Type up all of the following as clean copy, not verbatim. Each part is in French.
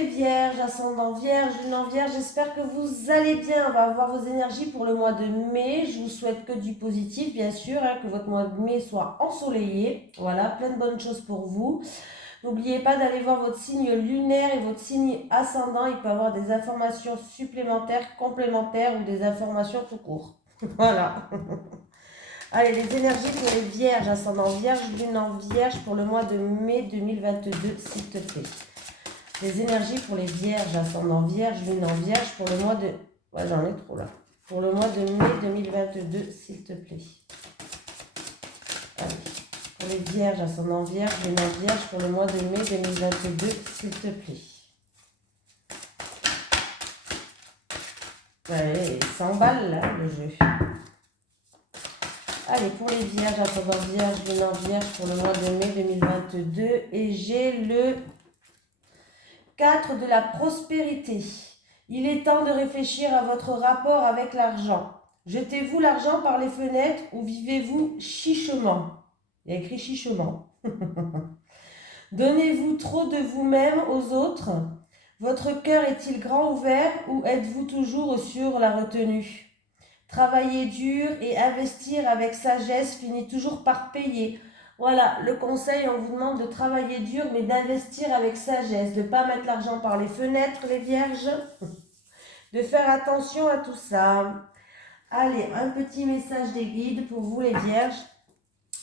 les vierges, ascendant vierge, lune en vierge, j'espère que vous allez bien. On va avoir vos énergies pour le mois de mai. Je vous souhaite que du positif, bien sûr, hein, que votre mois de mai soit ensoleillé. Voilà, plein de bonnes choses pour vous. N'oubliez pas d'aller voir votre signe lunaire et votre signe ascendant. Il peut y avoir des informations supplémentaires, complémentaires ou des informations tout court. Voilà. Allez, les énergies pour les vierges, ascendant vierge, lune en vierge pour le mois de mai 2022, s'il te plaît. Les énergies pour les vierges, ascendant vierge, lune en vierge pour le mois de... Ouais, j'en ai trop là. Pour le mois de mai 2022, s'il te plaît. Allez. Pour les vierges, ascendant vierge, lune en vierge pour le mois de mai 2022, s'il te plaît. Allez, 100 balles là, le jeu. Allez, pour les vierges, ascendant vierge, lune en vierge pour le mois de mai 2022. Et j'ai le 4 de la prospérité. Il est temps de réfléchir à votre rapport avec l'argent. Jetez-vous l'argent par les fenêtres ou vivez-vous chichement? Il y a écrit chichement. Donnez-vous trop de vous-même aux autres? Votre cœur est-il grand ouvert ou êtes-vous toujours sur la retenue? Travailler dur et investir avec sagesse finit toujours par payer. Voilà, le conseil, on vous demande de travailler dur mais d'investir avec sagesse, de ne pas mettre l'argent par les fenêtres, les vierges, de faire attention à tout ça. Allez, un petit message des guides pour vous les vierges.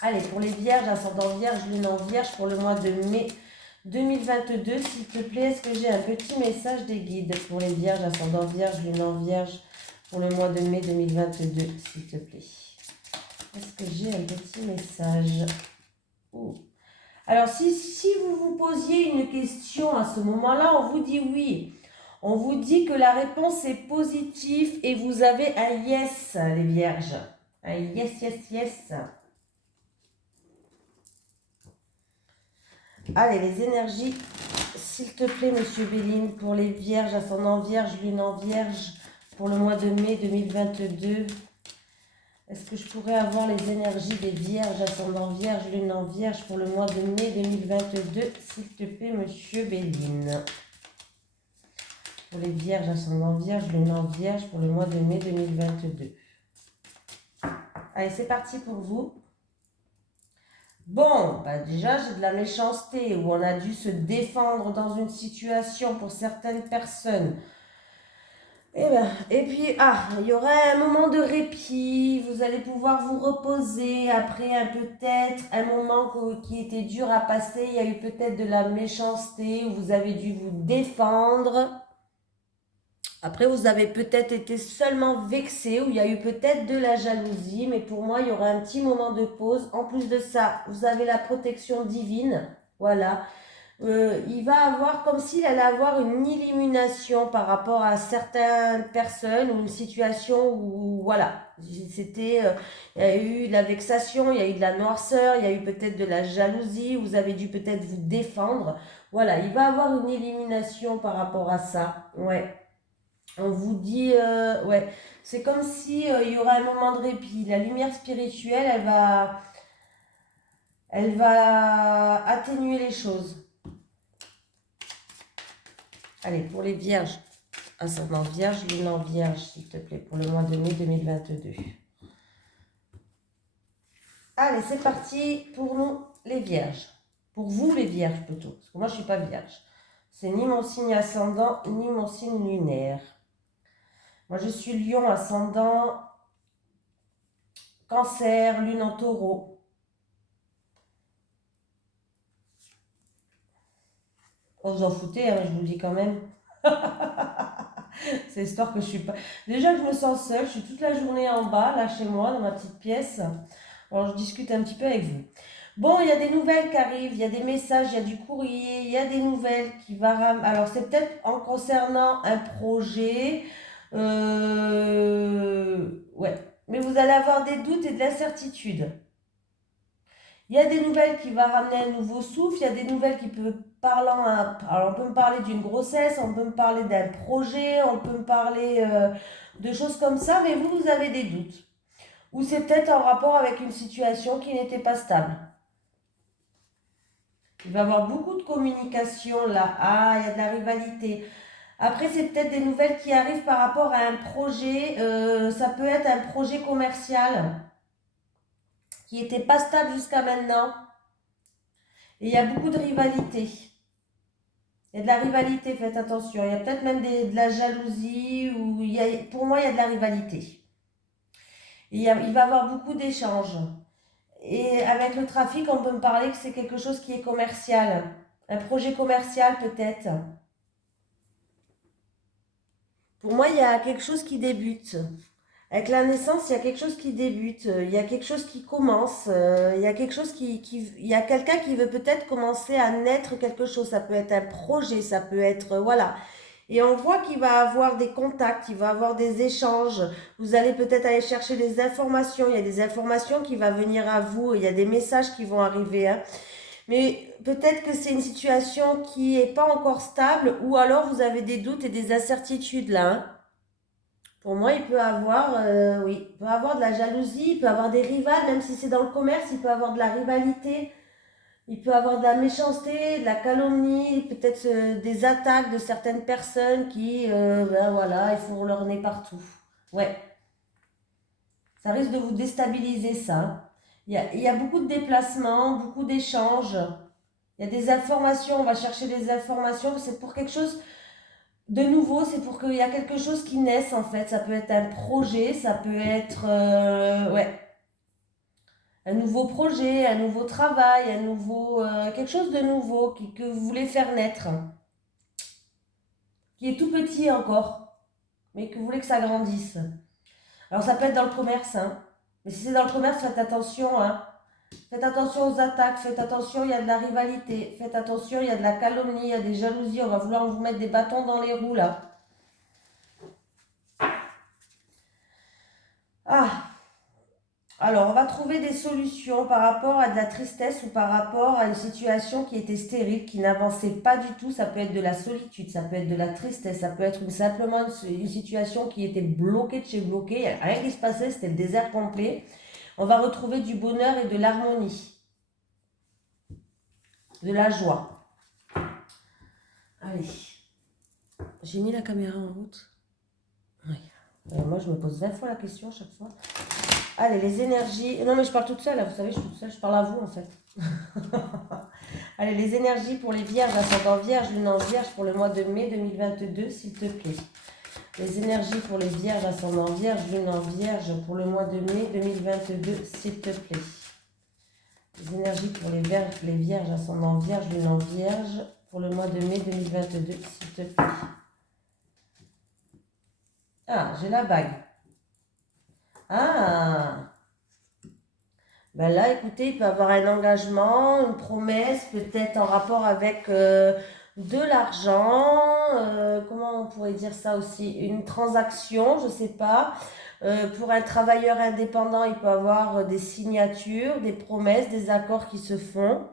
Allez, pour les vierges, ascendant vierge, lune en vierge pour le mois de mai 2022, s'il te plaît, est-ce que j'ai un petit message des guides pour les vierges, ascendant vierge, lune en vierge pour le mois de mai 2022, s'il te plaît? Est-ce que j'ai un petit message? Alors, si vous vous posiez une question à ce moment-là, on vous dit oui. On vous dit que la réponse est positive et vous avez un yes, les vierges. Un yes, yes, yes. Allez, les énergies, s'il te plaît, monsieur Béline, pour les vierges, ascendant vierge, lune en vierge, pour le mois de mai 2022. Est-ce que je pourrais avoir les énergies des vierges, ascendant vierge, lune en vierge, pour le mois de mai 2022, s'il te plaît, monsieur Béline? Pour les vierges, ascendant vierge, lune en vierge, pour le mois de mai 2022. Allez, c'est parti pour vous. Bon, bah déjà, j'ai de la méchanceté où on a dû se défendre dans une situation pour certaines personnes. Et puis, il y aura un moment de répit, vous allez pouvoir vous reposer après peut-être un moment qui était dur à passer, il y a eu peut-être de la méchanceté où vous avez dû vous défendre. Après, vous avez peut-être été seulement vexé, ou il y a eu peut-être de la jalousie, mais pour moi, il y aura un petit moment de pause. En plus de ça, vous avez la protection divine, voilà. Il va avoir, comme s'il allait avoir une illumination par rapport à certaines personnes ou une situation où, voilà, c'était, il y a eu de la vexation, il y a eu de la noirceur, il y a eu peut-être de la jalousie, vous avez dû peut-être vous défendre. Voilà, il va avoir une illumination par rapport à ça, ouais. On vous dit, ouais, c'est comme si il y aura un moment de répit. La lumière spirituelle, elle va atténuer les choses. Allez, pour les vierges, ascendant vierge, lune en vierge, s'il te plaît, pour le mois de mai 2022. Allez, c'est parti pour nous, les vierges. Pour vous, les vierges, plutôt. Parce que moi, je ne suis pas vierge. C'est ni mon signe ascendant, ni mon signe lunaire. Moi, je suis lion, ascendant, cancer, lune en taureau. Oh, vous en foutez, hein, je vous le dis quand même. C'est histoire que je suis pas... Déjà que je me sens seule, je suis toute la journée en bas, là, chez moi, dans ma petite pièce. Alors, je discute un petit peu avec vous. Bon, il y a des nouvelles qui arrivent, il y a des messages, il y a du courrier, il y a des nouvelles qui vont... Alors, c'est peut-être en concernant un projet. Ouais. Mais vous allez avoir des doutes et de l'incertitude. Il y a des nouvelles qui vont ramener un nouveau souffle, il y a des nouvelles qui peuvent parler... Alors, on peut me parler d'une grossesse, on peut me parler d'un projet, on peut me parler de choses comme ça, mais vous avez des doutes. Ou c'est peut-être en rapport avec une situation qui n'était pas stable. Il va y avoir beaucoup de communication là. Ah, il y a de la rivalité. Après, c'est peut-être des nouvelles qui arrivent par rapport à un projet. Ça peut être un projet commercial qui n'était pas stable jusqu'à maintenant. Et il y a beaucoup de rivalité. Il y a de la rivalité, faites attention. Il y a peut-être même de la jalousie. Ou pour moi, il y a de la rivalité. Il va y avoir beaucoup d'échanges. Et avec le trafic, on peut me parler que c'est quelque chose qui est commercial. Un projet commercial peut-être. Pour moi, il y a quelque chose qui débute. Avec la naissance, il y a quelque chose qui débute, il y a quelque chose qui commence, il y a quelque chose il y a quelqu'un qui veut peut-être commencer à naître quelque chose. Ça peut être un projet, ça peut être, voilà. Et on voit qu'il va avoir des contacts, il va avoir des échanges. Vous allez peut-être aller chercher des informations. Il y a des informations qui vont venir à vous. Il y a des messages qui vont arriver, hein. Mais peut-être que c'est une situation qui n'est pas encore stable ou alors vous avez des doutes et des incertitudes là, hein. Pour moi, oui, il peut avoir de la jalousie, il peut avoir des rivales, même si c'est dans le commerce, il peut avoir de la rivalité, il peut avoir de la méchanceté, de la calomnie, peut-être des attaques de certaines personnes qui, ben voilà, ils font leur nez partout. Ouais, ça risque de vous déstabiliser ça. Il y a beaucoup de déplacements, beaucoup d'échanges. Il y a des informations, on va chercher des informations, c'est pour quelque chose de nouveau, c'est pour qu'il y a quelque chose qui naisse en fait. Ça peut être un projet, ça peut être ouais, un nouveau projet, un nouveau travail, quelque chose de nouveau que vous voulez faire naître, qui est tout petit encore, mais que vous voulez que ça grandisse. Alors ça peut être dans le commerce, hein. Mais si c'est dans le commerce, faites attention, hein. Faites attention aux attaques, faites attention, il y a de la rivalité, faites attention, il y a de la calomnie, il y a des jalousies, on va vouloir vous mettre des bâtons dans les roues là. Ah, alors, on va trouver des solutions par rapport à de la tristesse ou par rapport à une situation qui était stérile, qui n'avançait pas du tout. Ça peut être de la solitude, ça peut être de la tristesse, ça peut être simplement une situation qui était bloquée de chez bloquée. Il n'y a rien qui se passait, c'était le désert complet. On va retrouver du bonheur et de l'harmonie, de la joie. Allez, j'ai mis la caméra en route. Oui. Moi, je me pose 20 fois la question chaque fois. Allez, les énergies. Non, mais je parle toute seule, là, vous savez, je suis toute seule, je parle à vous en fait. Allez, les énergies pour les vierges, ascendant vierge, lune en vierge pour le mois de mai 2022, s'il te plaît. Les énergies pour les vierges, ascendant vierge, lune en vierge pour le mois de mai 2022, s'il te plaît. Les énergies pour les vierges, ascendant vierge, lune en vierge pour le mois de mai 2022, s'il te plaît. Ah, j'ai la bague. Ah, ben là, écoutez, il peut y avoir un engagement, une promesse, peut-être en rapport avec de l'argent, comment on pourrait dire ça aussi, une transaction, je ne sais pas. Pour un travailleur indépendant, il peut y avoir des signatures, des promesses, des accords qui se font.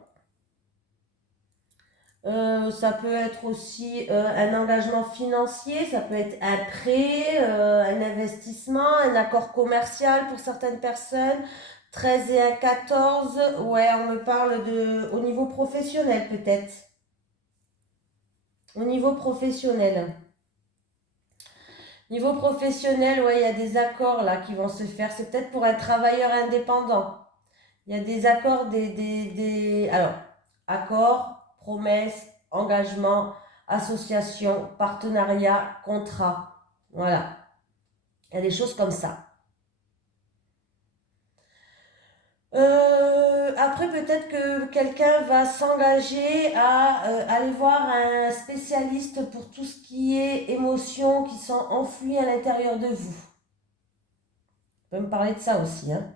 Ça peut être aussi un engagement financier, ça peut être un prêt, un investissement, un accord commercial pour certaines personnes. 13 et un 14, ouais, on me parle au niveau professionnel peut-être. Au niveau professionnel. Niveau professionnel, ouais, il y a des accords là qui vont se faire. C'est peut-être pour un travailleur indépendant. Il y a des accords, alors, accords, promesses, engagements, associations, partenariats, contrats. Voilà. Il y a des choses comme ça. Après, peut-être que quelqu'un va s'engager à aller voir un spécialiste pour tout ce qui est émotions qui sont enfouies à l'intérieur de vous. On peut me parler de ça aussi, hein.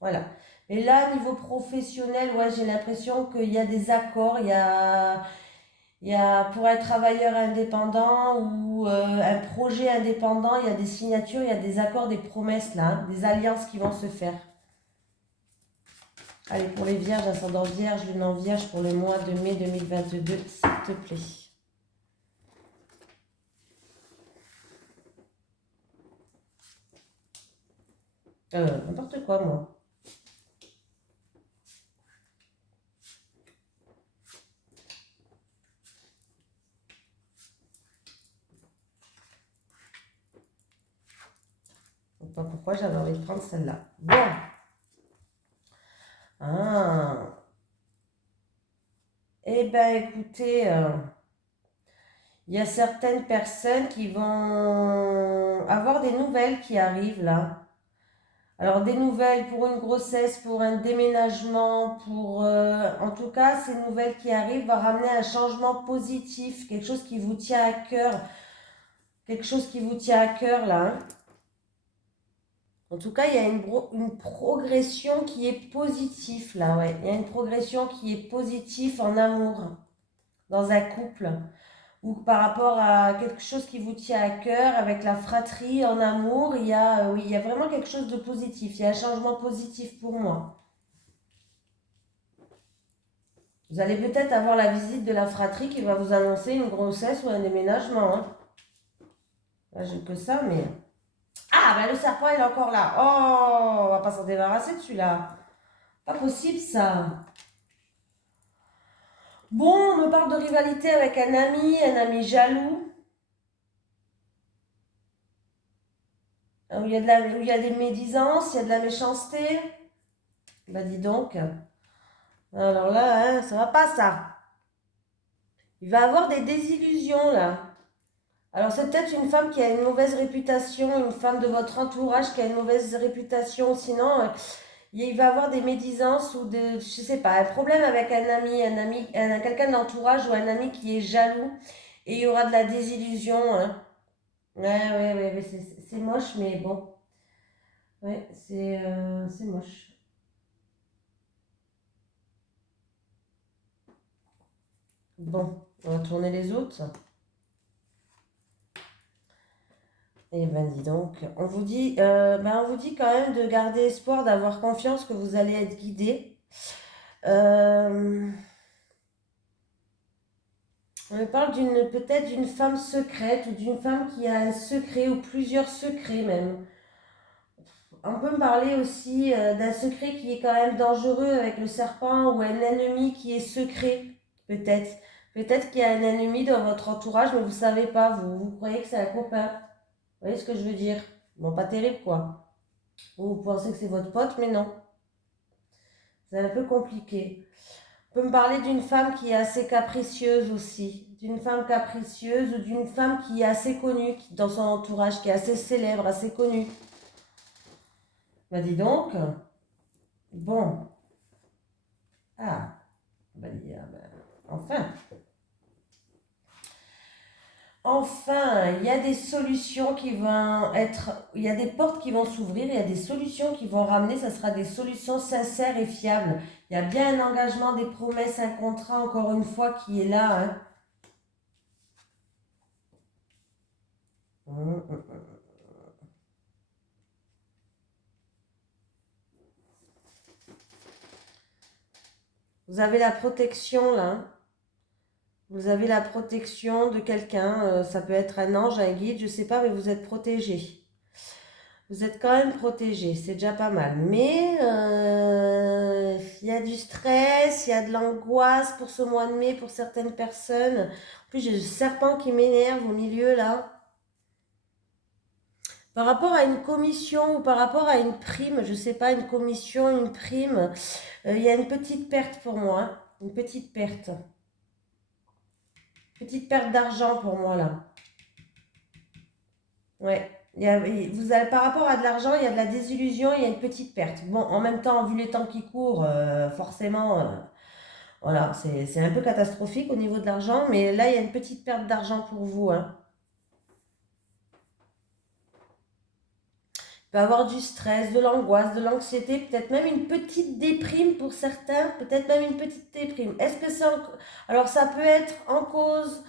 Voilà. Et là, niveau professionnel, ouais, j'ai l'impression qu'il y a des accords, il y a pour un travailleur indépendant ou un projet indépendant, il y a des signatures, il y a des accords, des promesses là, hein, des alliances qui vont se faire. Allez, pour les vierges, ascendant vierge, lune en vierge pour le mois de mai 2022, s'il te plaît. N'importe quoi, moi. sais pas pourquoi j'avais envie de prendre celle-là. Bon. Ah. Eh ben, écoutez, il y a certaines personnes qui vont avoir des nouvelles qui arrivent là. Alors, des nouvelles pour une grossesse, pour un déménagement, pour... en tout cas, ces nouvelles qui arrivent vont ramener un changement positif, quelque chose qui vous tient à cœur. Quelque chose qui vous tient à cœur là, hein. En tout cas, il y a une progression qui est positive là, ouais. Il y a une progression qui est positive en amour, dans un couple, ou par rapport à quelque chose qui vous tient à cœur, avec la fratrie en amour, oui, il y a vraiment quelque chose de positif. Il y a un changement positif pour moi. Vous allez peut-être avoir la visite de la fratrie qui va vous annoncer une grossesse ou un déménagement, hein. Là, j'ai que ça, mais... Ah, ben le serpent, il est encore là. Oh, on va pas s'en débarrasser de celui-là. Pas possible, ça. Bon, on me parle de rivalité avec un ami jaloux, où où il y a des médisances, il y a de la méchanceté. Bah, dis donc. Alors là, hein, ça va pas, ça. Il va avoir des désillusions, là. Alors, c'est peut-être une femme qui a une mauvaise réputation, une femme de votre entourage qui a une mauvaise réputation. Sinon, il va avoir des médisances ou je sais pas, un problème avec quelqu'un de l'entourage ou un ami qui est jaloux et il y aura de la désillusion, hein. Ouais, c'est moche, mais bon, ouais, c'est moche. Bon, on va tourner les autres. Eh ben dis donc, on vous dit quand même de garder espoir, d'avoir confiance que vous allez être guidé. Euh, On me parle peut-être d'une femme secrète ou d'une femme qui a un secret ou plusieurs secrets même. On peut me parler aussi d'un secret qui est quand même dangereux avec le serpent ou un ennemi qui est secret, peut-être. Peut-être qu'il y a un ennemi dans votre entourage, mais vous ne savez pas, vous croyez que c'est un copain. Vous voyez ce que je veux dire? Bon, pas terrible quoi. Vous pensez que c'est votre pote, mais non. C'est un peu compliqué. On peut me parler d'une femme qui est assez capricieuse aussi, d'une femme capricieuse ou d'une femme qui est assez connue dans son entourage, qui est assez célèbre, assez connue. Bah dis donc, bon, ah, enfin, il y a des solutions qui vont être, il y a des portes qui vont s'ouvrir, il y a des solutions qui vont ramener, ça sera des solutions sincères et fiables. Il y a bien un engagement, des promesses, un contrat, encore une fois, qui est là, hein. Hum, hum. Vous avez la protection là, hein. Vous avez la protection de quelqu'un, ça peut être un ange, un guide, je sais pas, mais vous êtes protégé. Vous êtes quand même protégé, c'est déjà pas mal. Mais il y a du stress, il y a de l'angoisse pour ce mois de mai pour certaines personnes. En plus, j'ai le serpent qui m'énerve au milieu là. Par rapport à une commission ou par rapport à une prime, je sais pas, une commission, une prime, il y a une petite perte pour moi, hein. Une petite perte. Petite perte d'argent pour moi là. Ouais. Par rapport à de l'argent, il y a de la désillusion, il y a une petite perte. Bon, en même temps, vu les temps qui courent, forcément, voilà, c'est un peu catastrophique au niveau de l'argent, mais là, il y a une petite perte d'argent pour vous, hein. Il peut y avoir du stress, de l'angoisse, de l'anxiété, peut-être même une petite déprime pour certains, peut-être même une petite déprime. Est-ce que Alors, ça peut être en cause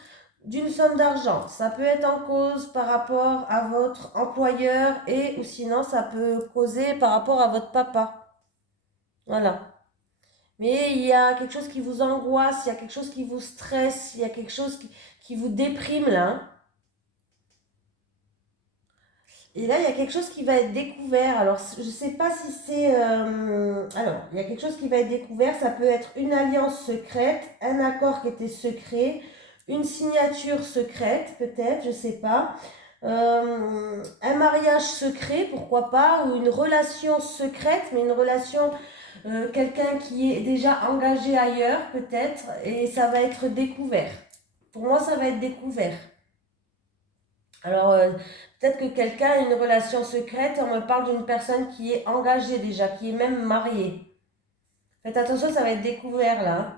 d'une somme d'argent, ça peut être en cause par rapport à votre employeur ou sinon ça peut causer par rapport à votre papa. Voilà. Mais il y a quelque chose qui vous angoisse, il y a quelque chose qui vous stresse, il y a quelque chose qui vous déprime là, hein. Et là, il y a quelque chose qui va être découvert. Alors, je ne sais pas si c'est... Alors, il y a quelque chose qui va être découvert. Ça peut être une alliance secrète, un accord qui était secret, une signature secrète, peut-être, je ne sais pas. Un mariage secret, pourquoi pas, ou une relation secrète, mais une relation, quelqu'un qui est déjà engagé ailleurs peut-être, et ça va être découvert. Pour moi, ça va être découvert. Alors, peut-être que quelqu'un a une relation secrète et on me parle d'une personne qui est engagée déjà, qui est même mariée. Faites attention, ça va être découvert là, hein.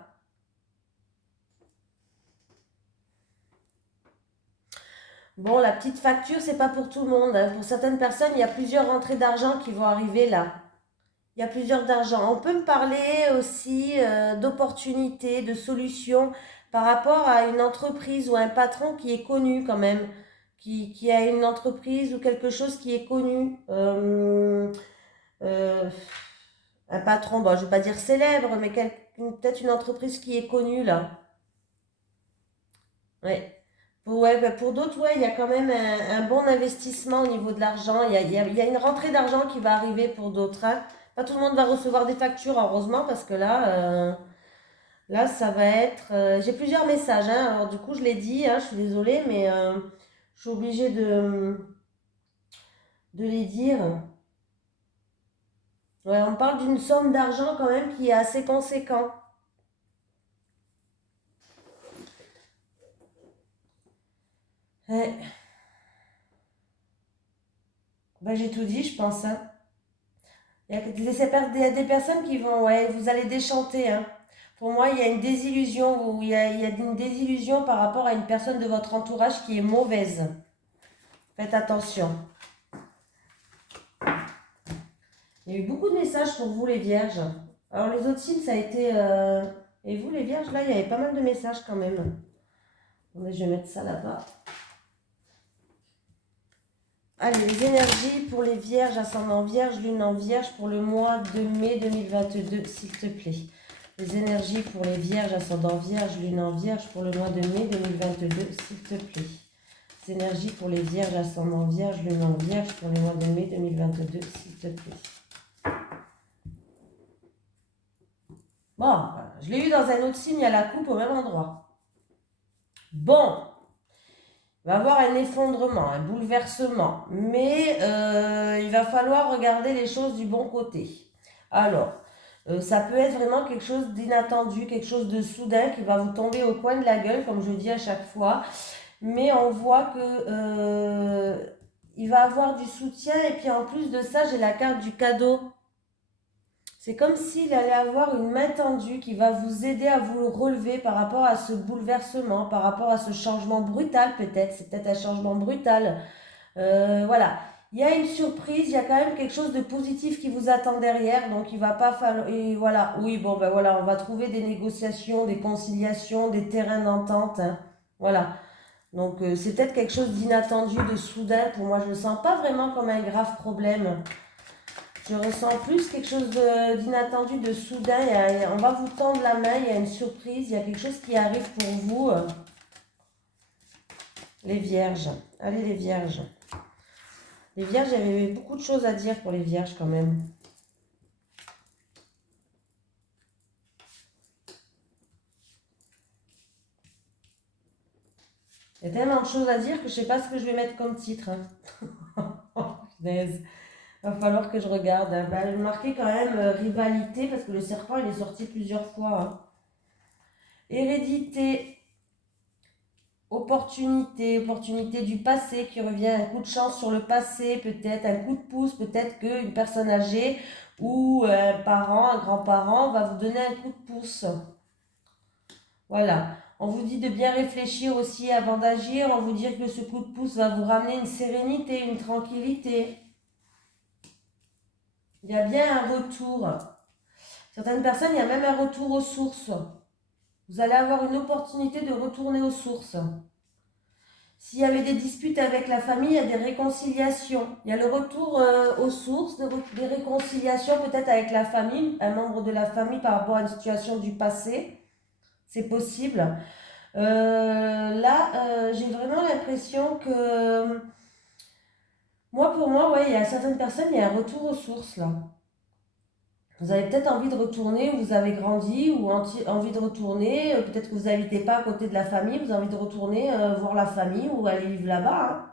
Bon, la petite facture, c'est pas pour tout le monde, hein. Pour certaines personnes, il y a plusieurs rentrées d'argent qui vont arriver là. Il y a plusieurs d'argent. On peut me parler aussi d'opportunités, de solutions par rapport à une entreprise ou un patron qui est connu quand même, qui a une entreprise ou quelque chose qui est connu. Euh, un patron, bon, je ne vais pas dire célèbre, mais peut-être une entreprise qui est connue là. Ouais. Ouais, bah, pour d'autres, ouais, il y a quand même un bon investissement au niveau de l'argent. Il y a une rentrée d'argent qui va arriver pour d'autres, hein. Pas tout le monde va recevoir des factures, heureusement, parce que là, ça va être. J'ai plusieurs messages, hein. Alors, du coup, je l'ai dit, hein, je suis désolée, mais je suis obligée de les dire. Ouais, on parle d'une somme d'argent quand même qui est assez conséquent. Ouais. Bah, j'ai tout dit, je pense, hein. Il y a des personnes qui vont, ouais, vous allez déchanter, hein. Pour moi, il y a une désillusion, il y a une désillusion par rapport à une personne de votre entourage qui est mauvaise. Faites attention. Il y a eu beaucoup de messages pour vous, les vierges. Alors, les autres signes, ça a été. Et vous, les vierges, là, il y avait pas mal de messages quand même. Attendez, je vais mettre ça là-bas. Allez, les énergies pour les vierges, ascendant vierge, lune en vierge pour le mois de mai 2022, s'il te plaît. Les énergies pour les vierges, ascendant vierge, lune en vierge pour le mois de mai 2022, s'il te plaît. Les énergies pour les vierges, ascendant vierge, lune en vierge pour le mois de mai 2022, s'il te plaît. Bon, je l'ai eu dans un autre signe à la coupe au même endroit. Bon, il va y avoir un effondrement, un bouleversement, mais il va falloir regarder les choses du bon côté. Alors, ça peut être vraiment quelque chose d'inattendu, quelque chose de soudain qui va vous tomber au coin de la gueule, comme je dis à chaque fois, mais on voit que il va avoir du soutien et puis en plus de ça, j'ai la carte du cadeau. C'est comme s'il allait avoir une main tendue qui va vous aider à vous relever par rapport à ce bouleversement, par rapport à ce changement brutal peut-être. C'est peut-être un changement brutal. Voilà. Il y a une surprise, il y a quand même quelque chose de positif qui vous attend derrière. Donc il va pas falloir... Et voilà. Oui, bon ben voilà, on va trouver des négociations, des conciliations, des terrains d'entente, hein. Voilà. Donc c'est peut-être quelque chose d'inattendu, de soudain. Pour moi, je ne le sens pas vraiment comme un grave problème. Je ressens plus quelque chose d'inattendu, de soudain. On va vous tendre la main, il y a une surprise, il y a quelque chose qui arrive pour vous. Les vierges. Allez les vierges. Les vierges, il y avait beaucoup de choses à dire pour les vierges quand même. Il y a tellement de choses à dire que je ne sais pas ce que je vais mettre comme titre, hein. Punaise. Il va falloir que je regarde, hein. Bah, je vais marquer quand même rivalité parce que le serpent il est sorti plusieurs fois, hein. Hérédité, opportunité du passé qui revient, un coup de chance sur le passé, peut-être un coup de pouce, peut-être qu'une personne âgée ou un parent, un grand-parent va vous donner un coup de pouce. Voilà. On vous dit de bien réfléchir aussi avant d'agir, on vous dit que ce coup de pouce va vous ramener une sérénité, une tranquillité. Il y a bien un retour. Certaines personnes, il y a même un retour aux sources. Vous allez avoir une opportunité de retourner aux sources. S'il y avait des disputes avec la famille, il y a des réconciliations. Il y a le retour aux sources, des réconciliations peut-être avec la famille, un membre de la famille par rapport à une situation du passé. C'est possible. Là, j'ai vraiment l'impression que... pour moi, ouais, il y a certaines personnes, il y a un retour aux sources là. Vous avez peut-être envie de retourner où vous avez grandi ou envie de retourner, peut-être que vous n'habitez pas à côté de la famille, vous avez envie de retourner voir la famille ou aller vivre là-bas, hein.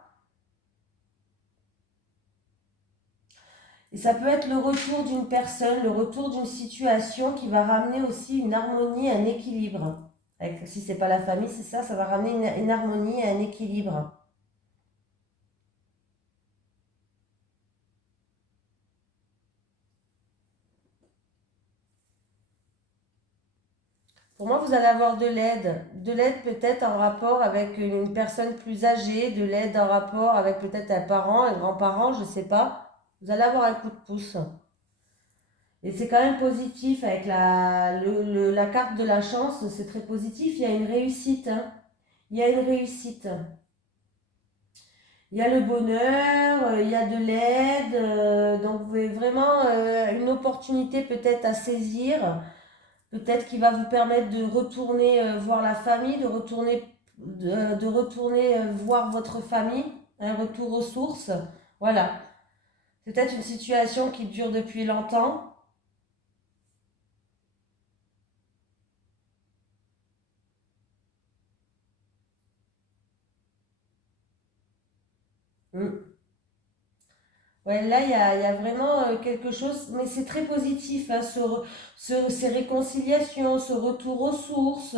Et ça peut être le retour d'une personne, le retour d'une situation qui va ramener aussi une harmonie, un équilibre. Si c'est pas la famille, c'est ça, ça va ramener une harmonie et un équilibre. Pour moi, vous allez avoir de l'aide peut-être en rapport avec une personne plus âgée, de l'aide en rapport avec peut-être un parent, un grand-parent, je ne sais pas. Vous allez avoir un coup de pouce. Et c'est quand même positif avec la carte de la chance, c'est très positif. Il y a une réussite, hein. Il y a une réussite. Il y a le bonheur, il y a de l'aide, donc vous avez vraiment une opportunité peut-être à saisir, peut-être qui va vous permettre de retourner voir la famille, de retourner voir votre famille, un retour aux sources. Voilà. C'est peut-être une situation qui dure depuis longtemps. Mm. Ouais, là, il y a vraiment quelque chose, mais c'est très positif, hein, ces réconciliations, ce retour aux sources.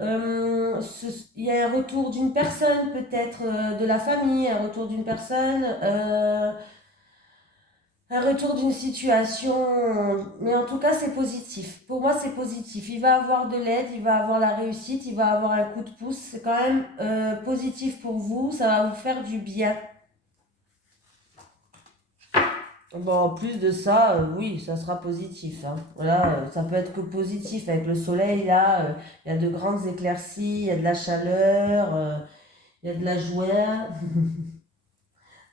Il y a un retour d'une personne, peut-être de la famille, un retour d'une personne, un retour d'une situation. Mais en tout cas, c'est positif. Pour moi, c'est positif. Il va avoir de l'aide, il va avoir la réussite, il va avoir un coup de pouce. C'est quand même positif pour vous, ça va vous faire du bien. Bon, en plus de ça, oui, ça sera positif, hein. Voilà, ça peut être que positif. Avec le soleil, là, il y a de grandes éclaircies, il y a de la chaleur, il y a de la joie.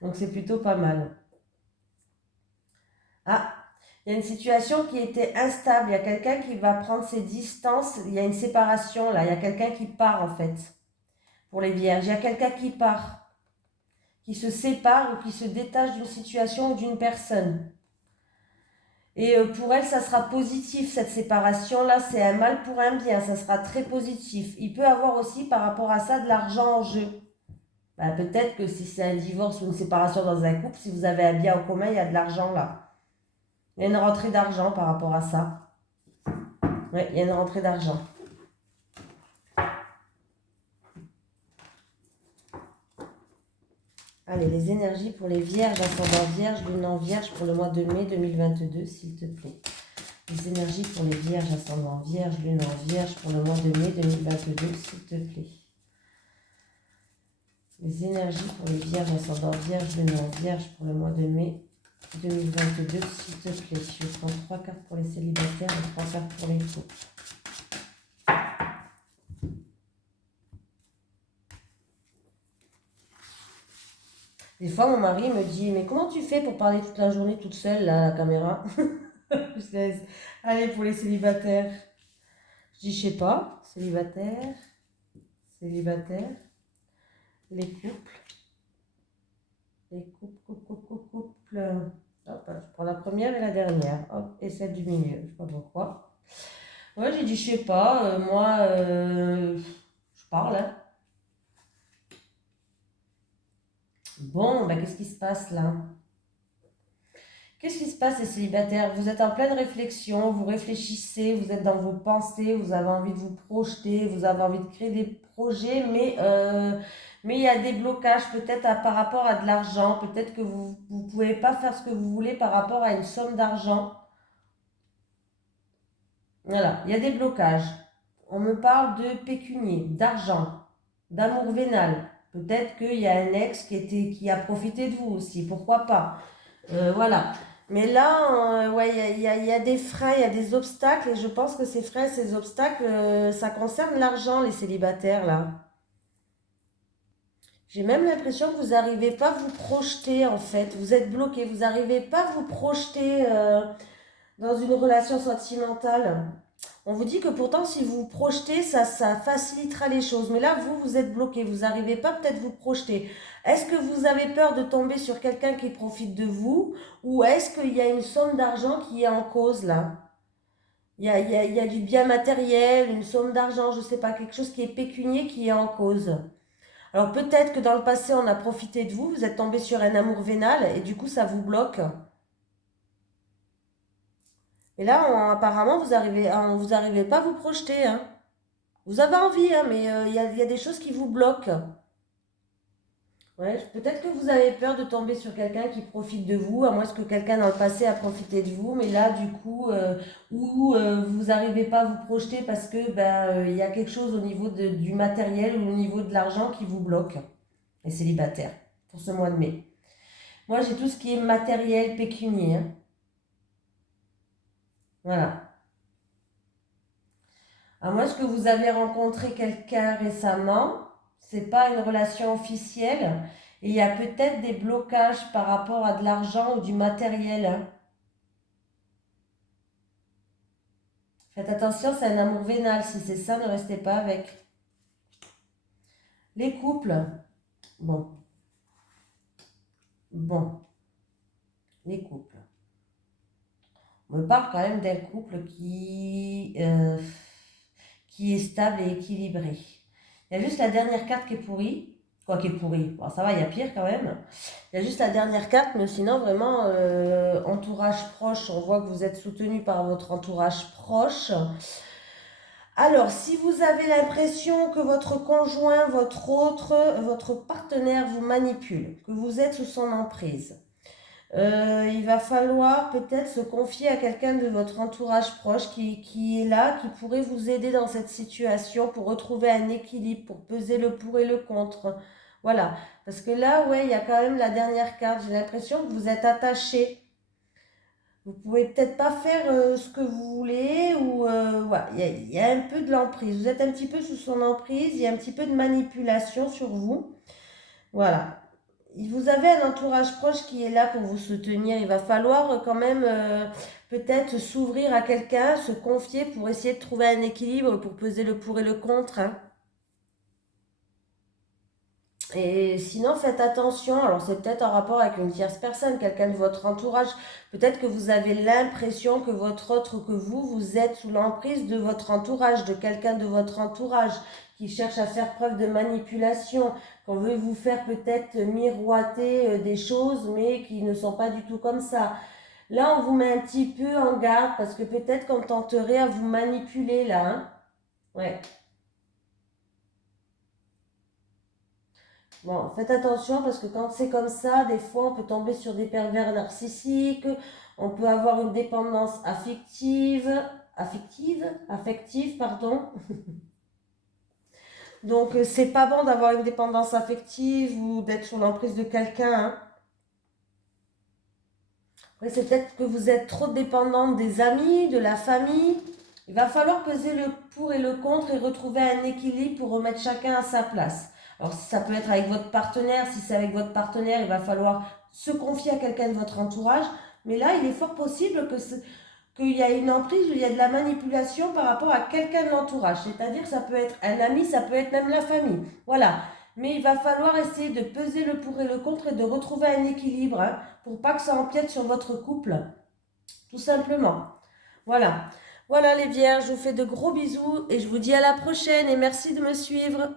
Donc c'est plutôt pas mal. Ah, il y a une situation qui était instable. Il y a quelqu'un qui va prendre ses distances. Il y a une séparation, là. Il y a quelqu'un qui part, en fait, pour les vierges. Il y a quelqu'un qui part, qui se sépare ou qui se détache d'une situation ou d'une personne. Et pour elle, ça sera positif, cette séparation-là, c'est un mal pour un bien, ça sera très positif. Il peut avoir aussi par rapport à ça de l'argent en jeu. Bah, peut-être que si c'est un divorce ou une séparation dans un couple, si vous avez un bien en commun, il y a de l'argent là. Il y a une rentrée d'argent par rapport à ça. Oui, il y a une rentrée d'argent. Allez, les énergies pour les vierges, ascendant vierge, lune en vierge pour le mois de mai 2022, s'il te plaît. Les énergies pour les vierges, ascendant vierge, lune en vierge pour le mois de mai 2022, s'il te plaît. Les énergies pour les vierges, ascendant vierge, lune en vierge pour le mois de mai 2022, s'il te plaît. Je prends 3 cartes pour les célibataires et 3 cartes pour les couples. Des fois, mon mari me dit, mais comment tu fais pour parler toute la journée toute seule, là, à la caméra? Je laisse. Allez, pour les célibataires. Je dis, je sais pas. Célibataire, célibataire, les couples, les couples, couples. Hop, je prends la première et la dernière. Hop, et celle du milieu. Je sais pas pourquoi. Ouais, j'ai dit, je sais pas. Moi, je parle, hein. Bon, bah, qu'est-ce qui se passe là? Qu'est-ce qui se passe, les célibataires? Vous êtes en pleine réflexion, vous réfléchissez, vous êtes dans vos pensées, vous avez envie de vous projeter, vous avez envie de créer des projets, mais il y a des blocages peut-être par rapport à de l'argent, peut-être que vous ne pouvez pas faire ce que vous voulez par rapport à une somme d'argent. Voilà, il y a des blocages. On me parle de pécunier, d'argent, d'amour vénal. Peut-être qu'il y a un ex qui a profité de vous aussi, pourquoi pas. Voilà. Mais là, ouais, il y a des freins, il y a des obstacles, et je pense que ces freins, ces obstacles, ça concerne l'argent, les célibataires, là. J'ai même l'impression que vous n'arrivez pas à vous projeter, en fait. Vous êtes bloqué, vous n'arrivez pas à vous projeter dans une relation sentimentale. On vous dit que pourtant, si vous vous projetez, ça facilitera les choses. Mais là, vous êtes bloqué. Vous n'arrivez pas peut-être vous projeter. Est-ce que vous avez peur de tomber sur quelqu'un qui profite de vous? Ou est-ce qu'il y a une somme d'argent qui est en cause là? Il y a du bien matériel, une somme d'argent, je ne sais pas, quelque chose qui est pécunier qui est en cause. Alors peut-être que dans le passé, on a profité de vous, vous êtes tombé sur un amour vénal et du coup, ça vous bloque. Et là, apparemment, vous arrivez pas à vous projeter, hein. Vous avez envie, hein, mais il y a des choses qui vous bloquent. Ouais, peut-être que vous avez peur de tomber sur quelqu'un qui profite de vous, à moins que quelqu'un dans le passé a profité de vous, mais là, du coup, ou vous n'arrivez pas à vous projeter parce que il y a quelque chose au niveau du matériel ou au niveau de l'argent qui vous bloque, les célibataires, pour ce mois de mai. Moi, j'ai tout ce qui est matériel pécunier, hein. Voilà. À moins que vous avez rencontré quelqu'un récemment, c'est pas une relation officielle, et il y a peut-être des blocages par rapport à de l'argent ou du matériel, hein. Faites attention, c'est un amour vénal. Si c'est ça, ne restez pas avec. Les couples, bon, bon, les couples. On me parle quand même d'un couple qui est stable et équilibré. Il y a juste la dernière carte qui est pourrie. Quoi qui est pourrie. Bon, ça va, il y a pire quand même. Il y a juste la dernière carte, mais sinon, vraiment, entourage proche, on voit que vous êtes soutenu par votre entourage proche. Alors, si vous avez l'impression que votre conjoint, votre partenaire vous manipule, que vous êtes sous son emprise, il va falloir peut-être se confier à quelqu'un de votre entourage proche qui est là, qui pourrait vous aider dans cette situation pour retrouver un équilibre, pour peser le pour et le contre. Voilà. Parce que là, ouais, il y a quand même la dernière carte. J'ai l'impression que vous êtes attaché. Vous pouvez peut-être pas faire ce que vous voulez ou voilà, il y a un peu de l'emprise. Vous êtes un petit peu sous son emprise, il y a un petit peu de manipulation sur vous. Voilà. Vous avez un entourage proche qui est là pour vous soutenir. Il va falloir quand même peut-être s'ouvrir à quelqu'un, se confier pour essayer de trouver un équilibre, pour peser le pour et le contre, hein. Et sinon, faites attention. Alors, c'est peut-être en rapport avec une tierce personne, quelqu'un de votre entourage. Peut-être que vous avez l'impression que vous êtes sous l'emprise de votre entourage, de quelqu'un de votre entourage qui cherche à faire preuve de manipulation, qu'on veut vous faire peut-être miroiter des choses, mais qui ne sont pas du tout comme ça. Là, on vous met un petit peu en garde parce que peut-être qu'on tenterait à vous manipuler là, hein. Ouais. Bon, faites attention parce que quand c'est comme ça, des fois on peut tomber sur des pervers narcissiques, on peut avoir une dépendance affective, pardon. Donc c'est pas bon d'avoir une dépendance affective ou d'être sous l'emprise de quelqu'un, hein. Après, c'est peut-être que vous êtes trop dépendante des amis, de la famille. Il va falloir peser le pour et le contre et retrouver un équilibre pour remettre chacun à sa place. Alors, ça peut être avec votre partenaire. Si c'est avec votre partenaire, il va falloir se confier à quelqu'un de votre entourage. Mais là, il est fort possible qu'il y a une emprise ou il y a de la manipulation par rapport à quelqu'un de l'entourage. C'est-à-dire, ça peut être un ami, ça peut être même la famille. Voilà. Mais il va falloir essayer de peser le pour et le contre et de retrouver un équilibre, hein, pour pas que ça empiète sur votre couple. Tout simplement. Voilà. Voilà les vierges, je vous fais de gros bisous et je vous dis à la prochaine et merci de me suivre.